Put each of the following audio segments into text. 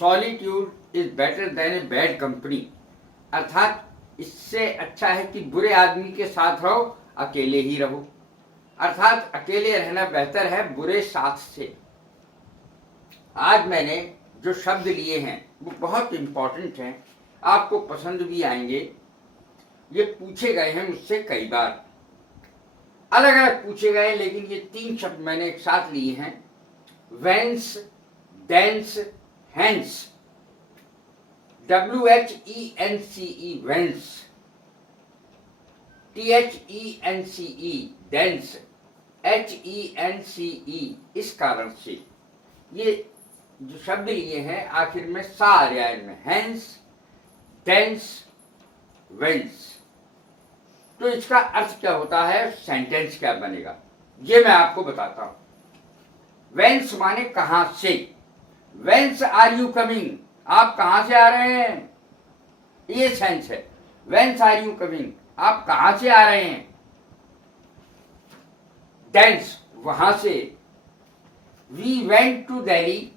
Solitude is better than a bad company, अर्थात इससे अच्छा है कि बुरे आदमी के साथ रहो, अकेले ही रहो। अर्थात अकेले रहना बेहतर है बुरे साथ से। आज मैंने जो शब्द लिए हैं वो बहुत इंपॉर्टेंट हैं, आपको पसंद भी आएंगे। ये पूछे गए हैं मुझसे कई बार, अलग अलग पूछे गए, लेकिन ये 3 शब्द मैंने एक साथ लिए हैं। Whence, thence, hence. WHENCE whence, THENCE thence, HENCE इस कारण से ये जो शब्द लिए हैं आखिर में सा आ रहा है इनमें, हेंस, डेंस, वेंस। तो इसका अर्थ क्या होता है, सेंटेंस क्या बनेगा, ये मैं आपको बताता हूं। वेंस माने कहां से। वेंस आर यू कमिंग, आप कहां से आ रहे हैं, ये सेंस है। वेंस आर यू कमिंग, आप कहां से आ रहे हैं। डेंस, वहां से। We went to Delhi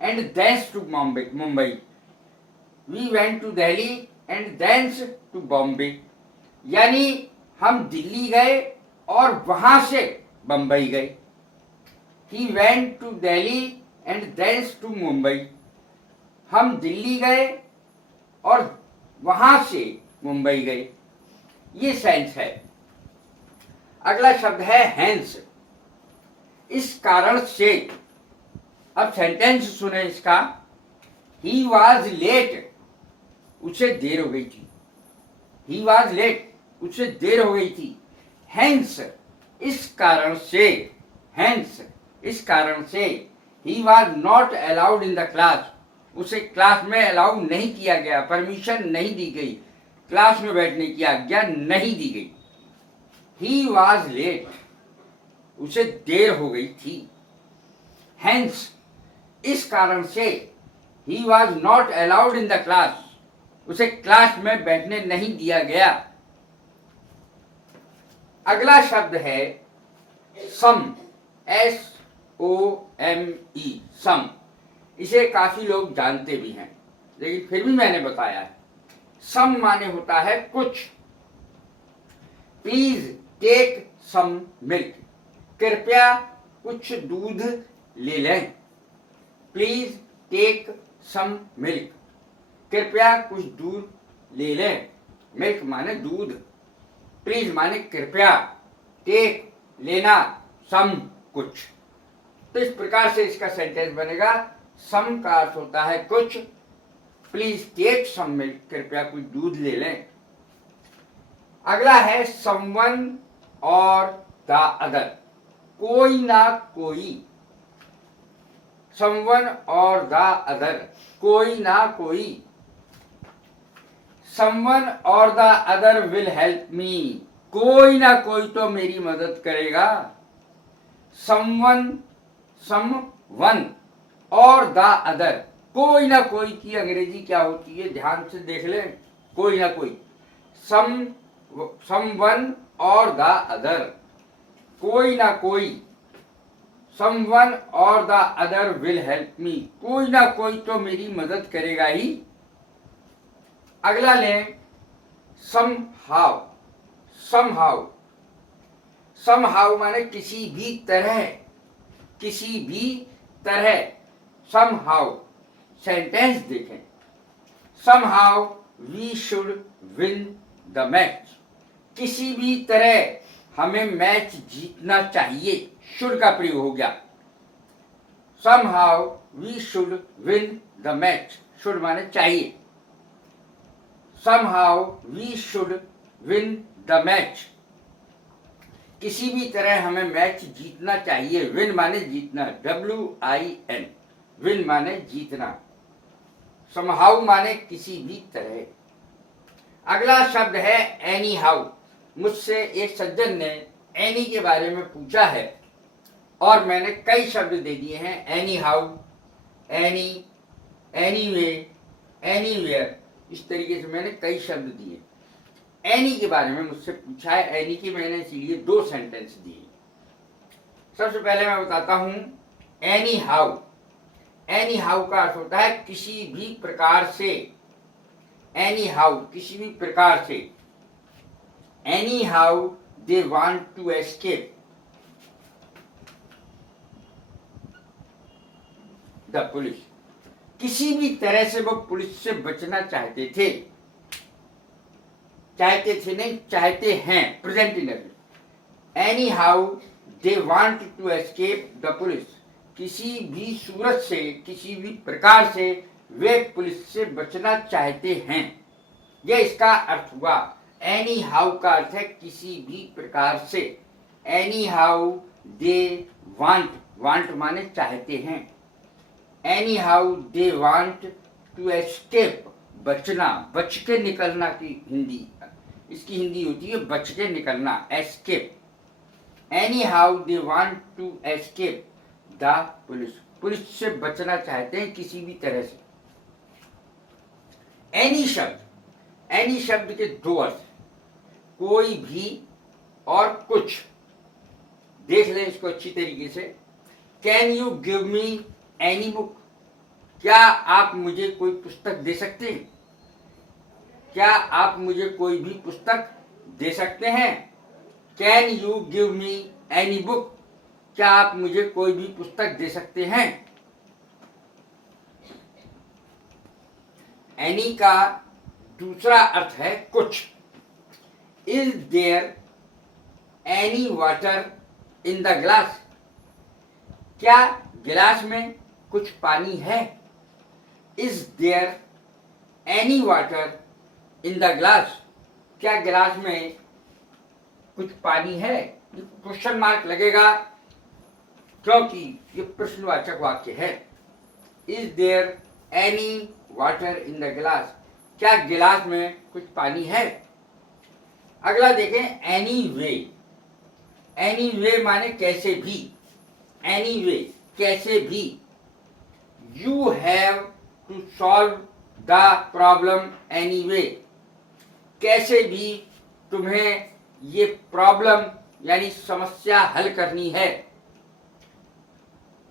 and thence to Mumbai. We went to Delhi and thence to Bombay, यानी हम दिल्ली गए और वहां से बंबई गए। He went to Delhi and thence to Mumbai, हम दिल्ली गए और वहां से मुंबई गए, ये सेंस है। अगला शब्द है हेंस, इस कारण से। अब सेंटेंस सुने इसका। ही वॉज लेट, उसे देर हो गई थी। ही वॉज लेट, उसे देर हो गई थी। हेंस, इस कारण से। हेंस, इस कारण से। He was not allowed in the class, उसे क्लास में अलाउ नहीं किया गया, परमिशन नहीं दी गई, क्लास में बैठने की आज्ञा नहीं दी गई। ही वॉज लेट, उसे देर हो गई थी। हेंस, इस कारण से। He was not allowed in the class, उसे क्लास में बैठने नहीं दिया गया। अगला शब्द है सम, SOME, सम। इसे काफी लोग जानते भी हैं, लेकिन फिर भी मैंने बताया है। सम माने होता है कुछ। प्लीज टेक सम मिल्क, कृपया कुछ दूध ले लें। प्लीज टेक सम मिल्क, कृपया कुछ दूध ले लें। मिल्क माने दूध, प्लीज माने कृपया, टेक लेना, सम कुछ। तो इस प्रकार से इसका सेंटेंस बनेगा। सम का अर्थ होता है कुछ, प्लीज टेक सम मिल्क, कृपया कुछ दूध ले लें। अगला है समवन और द अदर, कोई ना कोई। समवन और द अदर, कोई ना कोई। समवन और the other will help me, कोई ना कोई तो मेरी मदद करेगा। समवन, समवन और द अदर, कोई ना कोई की अंग्रेजी क्या होती है, ध्यान से देख लें। कोई ना कोई, समवन और द अदर, कोई ना कोई। समवन और the other will help me, कोई ना कोई तो मेरी मदद करेगा ही। अगला लें समहाउ। समहाउ, समहाउ माने किसी भी तरह, किसी भी तरह। समहाउ, सेंटेंस देखें। Somehow we should win the match, किसी भी तरह हमें मैच जीतना चाहिए। शुड का प्रयोग हो गया। Somehow we should win the match, should माने चाहिए। Somehow we should win the match, किसी भी तरह हमें मैच जीतना चाहिए। विन माने जीतना, WIN, विन माने जीतना। समहाउ माने किसी भी तरह। अगला शब्द है एनी हाउ। मुझसे एक सज्जन ने एनी के बारे में पूछा है और मैंने कई शब्द दे दिए हैं। Any how, any, anyway, anywhere, इस तरीके से मैंने कई शब्द दिए। एनी के बारे में मुझसे पूछा है, एनी की मैंने इसीलिए 2 सेंटेंस दिए। सबसे पहले मैं बताता हूं एनी हाउ। एनी हाउ का अर्थ होता है किसी भी प्रकार से, एनी हाउ किसी भी प्रकार से, anyhow they want to escape the police, किसी भी तरह से वो पुलिस से बचना चाहते थे, चाहते थे नहीं चाहते हैं, present indefinite. Anyhow they want to escape the police, किसी भी सूरत से, किसी भी प्रकार से वे पुलिस से बचना चाहते हैं, यह इसका अर्थ हुआ। एनी हाउ का अर्थ है किसी भी प्रकार से, anyhow they want, want माने चाहते हैं, anyhow they want to escape बचना, बच के निकलना की हिंदी, इसकी हिंदी होती है बच के निकलना, escape. Anyhow they want to escape the police, police से बचना चाहते हैं किसी भी तरह से। एनी शब्द, एनी शब्द के दो अर्थ, कोई भी और कुछ। देख लें इसको अच्छी तरीके से। Can you give me any book, क्या आप मुझे कोई पुस्तक दे सकते हैं, क्या आप मुझे कोई भी पुस्तक दे सकते हैं। Can you give me any book, क्या आप मुझे कोई भी पुस्तक दे सकते हैं। एनी का दूसरा अर्थ है कुछ। Is there any water in the glass, क्या गिलास में कुछ पानी है। Is there any water in the glass, क्या गिलास में कुछ पानी है। क्वेश्चन मार्क लगेगा क्योंकि ये प्रश्नवाचक वाक्य है। Is there any water in the glass, क्या गिलास में कुछ पानी है। अगला देखें एनी वे, एनी वे माने कैसे भी, एनी वे कैसे भी। You have to solve the problem anyway, कैसे भी तुम्हें ये प्रॉब्लम यानी समस्या हल करनी है।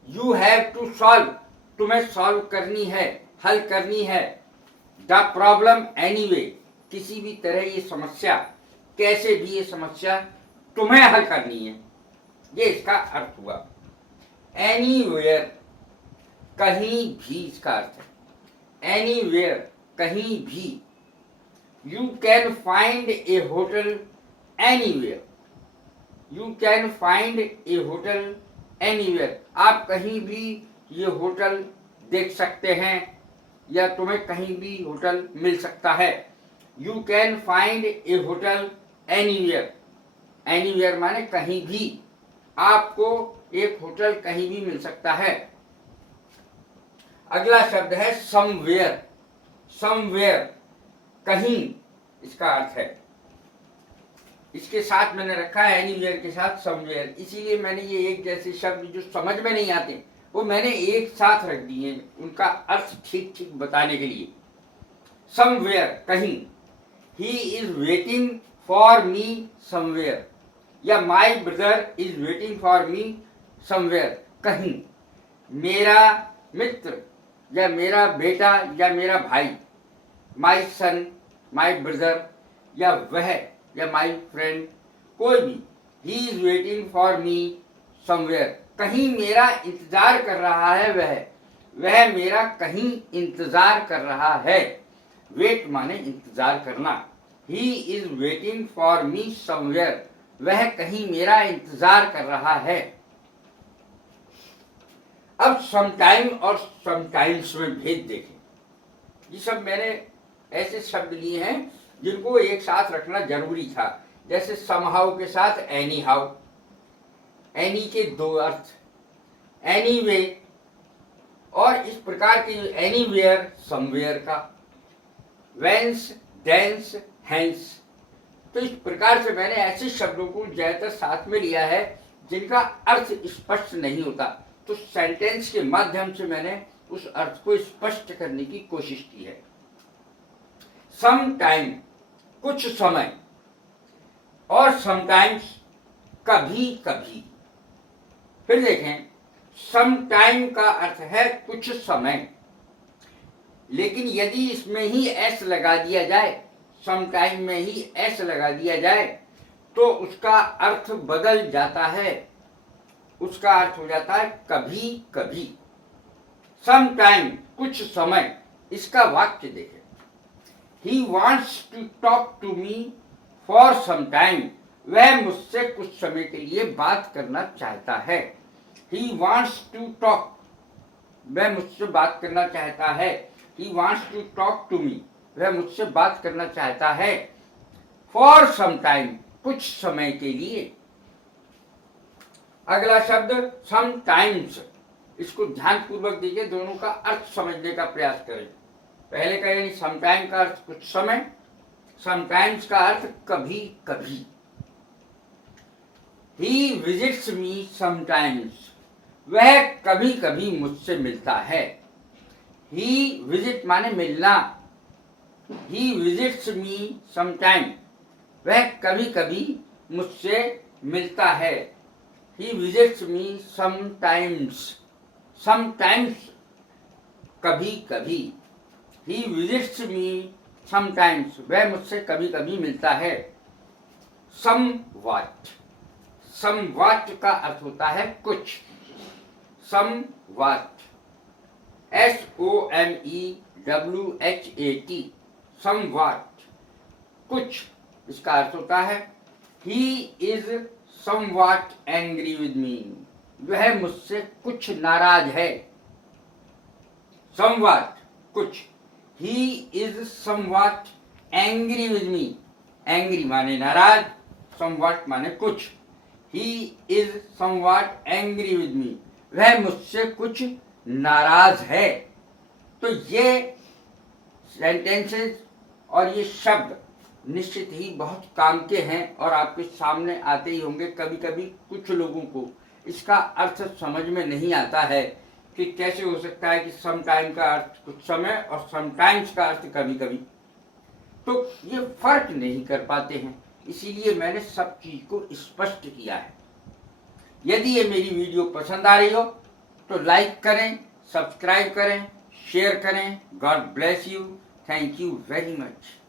यू हैव टू सॉल्व, तुम्हें सॉल्व करनी है, हल करनी है। द प्रॉब्लम एनी वे, किसी भी तरह ये समस्या, कैसे भी ये समस्या तुम्हें हल करनी है, ये इसका अर्थ हुआ। एनीवेयर, कहीं भी इसका अर्थ है। एनीवेयर, कहीं भी। You can find A hotel anywhere, you can find A hotel anywhere, आप कहीं भी ये होटल देख सकते हैं या तुम्हें कहीं भी होटल मिल सकता है। You can find A hotel anywhere, anywhere माने कहीं भी, आपको एक होटल कहीं भी मिल सकता है। अगला शब्द है समवेयर, समवेयर कहीं इसका अर्थ है। इसके साथ मैंने रखा है एनीवेयर के साथ समवेयर, इसीलिए मैंने ये एक जैसे शब्द जो समझ में नहीं आते वो मैंने एक साथ रख दिए, उनका अर्थ ठीक ठीक बताने के लिए। समवेयर कहीं, he is waiting for me somewhere, या my brother is waiting for me somewhere, कहीं। मेरा मित्र या मेरा बेटा या मेरा भाई, माई सन, माई ब्रदर, या वह या माई फ्रेंड, कोई भी। ही is waiting for me somewhere, कहीं मेरा इंतजार कर रहा है वह मेरा कहीं इंतजार कर रहा है। वेट माने इंतजार करना। ही is waiting for me somewhere, वह कहीं मेरा इंतजार कर रहा है। अब समटाइम और समटाइम्स में भेद देखें। ये सब मैंने ऐसे शब्द लिए हैं जिनको एक साथ रखना जरूरी था, जैसे समहाउ के साथ एनी हाउ, एनी के दो अर्थ, एनीवे, और इस प्रकार के एनीवेयर समवेयर का, वेंस, देंस, हेंस। तो इस प्रकार से मैंने ऐसे शब्दों को ज्यादातर साथ में लिया है जिनका अर्थ स्पष्ट नहीं होता, तो सेंटेंस के माध्यम से मैंने उस अर्थ को स्पष्ट करने की कोशिश की है। सम टाइम कुछ समय, और समटाइम्स कभी कभी। फिर देखें सम टाइम का अर्थ है कुछ समय, लेकिन यदि इसमें ही एस लगा दिया जाए, सम टाइम में ही एस लगा दिया जाए, तो उसका अर्थ बदल जाता है। उसका अर्थ हो जाता है कभी कभी। सम टाइम कुछ समय, इसका वाक्य देखें। He wants to talk to me for some time, वह मुझसे कुछ समय के लिए बात करना चाहता है। ही वॉन्ट्स टू टॉक, वह मुझसे बात करना चाहता है। He wants to talk to me, वह मुझसे बात करना चाहता है। फॉर सम टाइम, कुछ समय के लिए। अगला शब्द सम टाइम्स, इसको ध्यानपूर्वक देखिए, दोनों का अर्थ समझने का प्रयास करें। पहले का यानी सम टाइम का अर्थ कुछ समय, समटाइम्स का अर्थ कभी कभी। ही विजिट्स मी समटाइम्स, वह कभी कभी मुझसे मिलता है। ही विजिट माने मिलना। ही विजिट्स मी समटाइम, वह कभी कभी मुझसे मिलता है। ही विजिट्स मी समटाइम्स, समटाइम्स कभी कभी। ही विजिट्स मी समटाइम्स, वह मुझसे कभी कभी मिलता है। समवॉट, समवॉट का अर्थ होता है कुछ। समवॉट, SOMEWHAT, समवॉट, कुछ, इसका अर्थ होता है he is somewhat angry with me, वह मुझसे कुछ नाराज है। समवॉट कुछ, he is somewhat angry with me, angry माने नाराज, समवॉट माने कुछ। He is somewhat angry with me, वह मुझसे कुछ नाराज है। तो ये सेंटेंसेस और ये शब्द निश्चित ही बहुत काम के हैं और आपके सामने आते ही होंगे। कभी कभी कुछ लोगों को इसका अर्थ समझ में नहीं आता है कि कैसे हो सकता है कि सम टाइम का अर्थ कुछ समय और समटाइम्स का अर्थ कभी कभी, तो ये फर्क नहीं कर पाते हैं। इसीलिए मैंने सब चीज को स्पष्ट किया है। यदि ये मेरी वीडियो पसंद आ रही हो तो लाइक करें, सब्सक्राइब करें, शेयर करें। God bless you. Thank you very much.